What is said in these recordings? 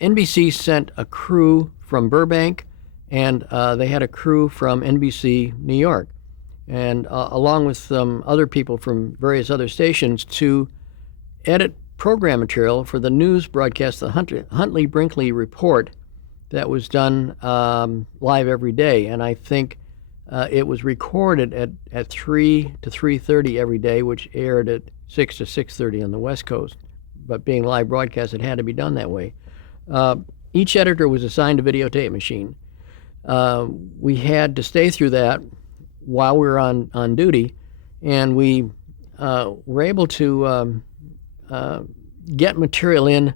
NBC sent a crew from Burbank, and they had a crew from NBC New York, and along with some other people from various other stations to edit program material for the news broadcast, the Huntley-Brinkley Report, that was done live every day. And I think it was recorded at 3 to 3:30 every day, which aired at 6 to 6:30 on the West Coast. But being live broadcast, it had to be done that way. Each editor was assigned a videotape machine. We had to stay through that while we were on duty, and we were able to get material in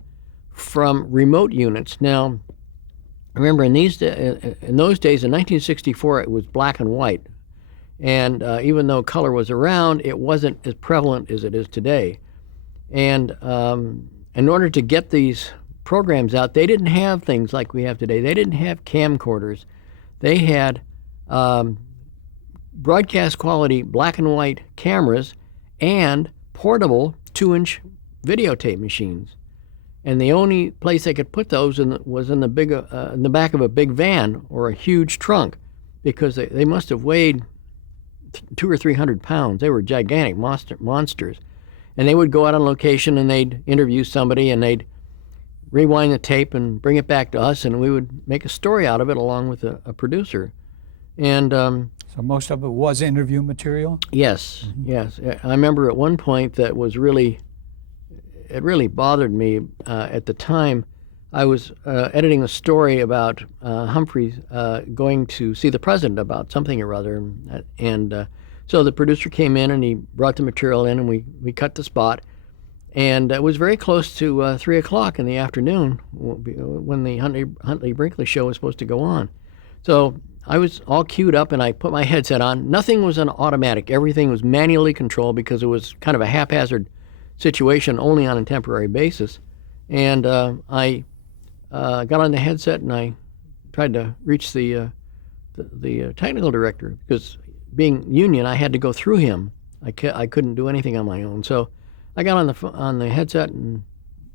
from remote units. Now, remember, in those days, in 1964, it was black and white, and even though color was around, it wasn't as prevalent as it is today. And in order to get these programs out, they didn't have things like we have today. They didn't have camcorders. They had broadcast quality black and white cameras and portable 2-inch videotape machines. And the only place they could put those was in the back of a big van or a huge trunk, because they must have weighed 200 or 300 pounds. They were gigantic monsters. And they would go out on location and they'd interview somebody and they'd rewind the tape and bring it back to us, and we would make a story out of it along with a producer. And so most of it was interview material? Yes, yes. I remember at one point that was really bothered me at the time. I was editing a story about Humphrey going to see the president about something or other, and so the producer came in and he brought the material in, and we cut the spot. And it was very close to 3 o'clock in the afternoon when the Huntley-Brinkley show was supposed to go on. So I was all queued up, and I put my headset on. Nothing was on automatic. Everything was manually controlled because it was kind of a haphazard situation, only on a temporary basis. And I got on the headset, and I tried to reach the technical director, because being union, I had to go through him. I couldn't do anything on my own. So I got on the headset and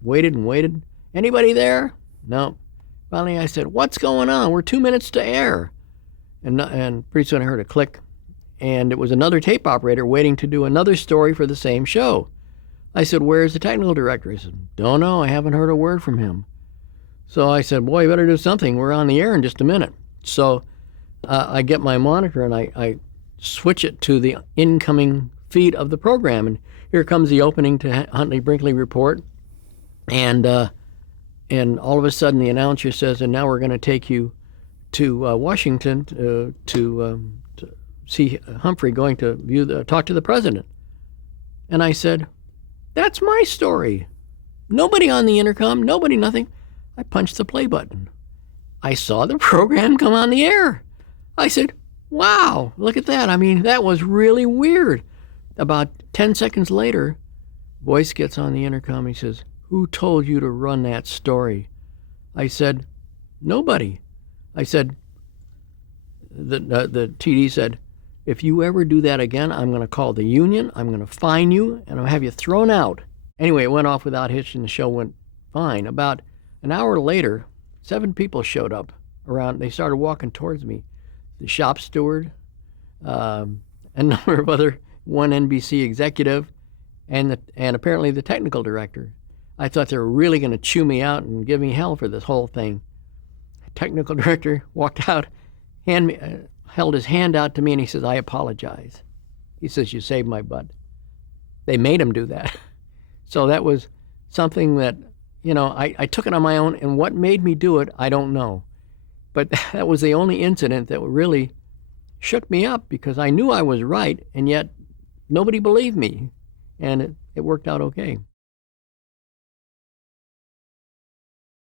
waited. Anybody there? No. Finally, I said, "What's going on? We're 2 minutes to air." And pretty soon I heard a click, and it was another tape operator waiting to do another story for the same show. I said, "Where's the technical director?" He said, "Don't know. I haven't heard a word from him." So I said, "Boy, you better do something. We're on the air in just a minute." So I get my monitor and I switch it to the incoming feed of the program, and here comes the opening to Huntley-Brinkley Report, and all of a sudden the announcer says, "And now we're going to take you to Washington to see Humphrey going to talk to the president." And I said, "That's my story. Nobody on the intercom, nobody, nothing." I punched the play button. I saw the program come on the air. I said, "Wow, look at that. I mean, that was really weird." About 10 seconds later, voice gets on the intercom. He says, "Who told you to run that story?" I said, "Nobody." I said, the TD said, "If you ever do that again, I'm going to call the union, I'm going to fine you, and I'll have you thrown out." Anyway, it went off without hitch, and the show went fine. About an hour later, 7 people showed up around. They started walking towards me. The shop steward, a number of one NBC executive, and apparently the technical director. I thought they were really going to chew me out and give me hell for this whole thing. The technical director walked out, held his hand out to me, and he says, "I apologize." He says, "You saved my butt." They made him do that. So that was something that, I took it on my own, and what made me do it, I don't know. But that was the only incident that really shook me up, because I knew I was right, and yet nobody believed me, and it worked out okay.